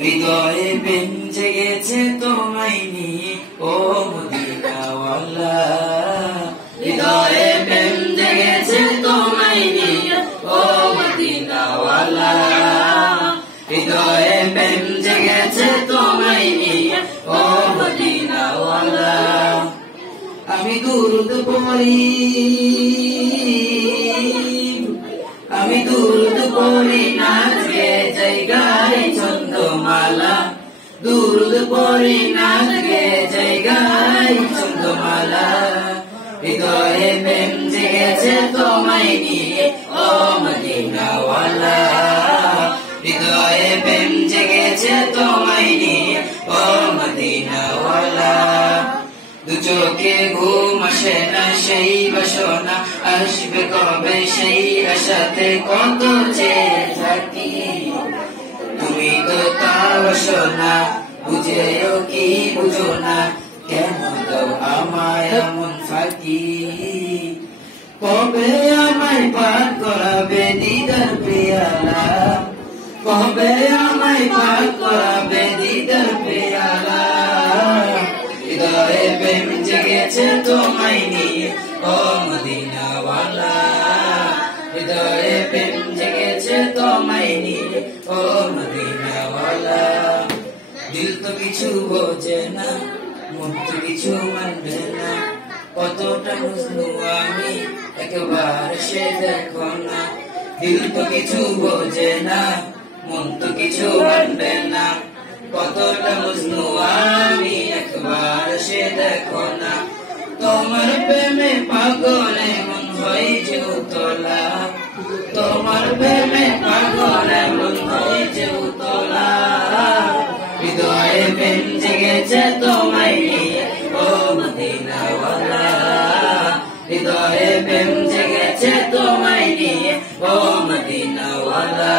হৃদয়ে প্রেম জেগেছে তোমায় নিয়ে ও মদিনাওয়ালা। হৃদয়ে প্রেম জেগেছে তোমায় নিয়ে ও মদিনাওয়ালা। হৃদয়ে প্রেম জেগেছে তোমায় নিয়ে ও মদিনাওয়ালা। আমি দুরুদ পড়ি, আমি দুরুদ পড়ি নাচে জায়গায় ছন্দমালা। দুরুদ পড়ি নাচে জায়গায় ছন্দমালা। হৃদয়ে প্রেম জেগেছে তোমায় নিয়ে ও মদিনাওয়ালা। হৃদয়ে প্রেম জেগেছে তোমায় নিয়ে ও মদিনাওয়ালা। দু চোখে ঘুম আসে না সেই বাসনা, আসবে কবে সেই আশাতে কত চেয়ে থাকি। তুমি তো তা বাসো না, বুঝেও কি বুঝো না, কেন তো আমায় এমন ফাঁকি। কবে আমায় পার করাবে দিদার পেয়ালা, কবে আমায় পার করাবে দিদার পেয়ালা। হৃদয়ে প্রেম জেগেছে তোমায় নিয়ে ও মদিনাওয়ালা। হৃদয়ে প্রেম জেগেছে তোমায় নিয়ে ও মদিনাওয়ালা। দিল তো কিছু বোঝে না, মন তো কিছু মানবে না, কতটা বুঝলু আমি একবার সে দেখো না। দিল তো কিছু বোঝে না, মন তো কিছু মানবে না, কতটা বুঝলু আমি একবার সে দেখো না। তোমার প্রেমে পাগলে মন হয় যে উতলা, তোমার প্রেমে পাগলে মন হয় যে উতলা। হৃদয়ে প্রেম জেগেছে তোমায় নিয়ে ও মদিনাওয়ালা। হৃদয়ে প্রেম জেগেছে তোমায় নিয়ে ও মদিনাওয়ালা।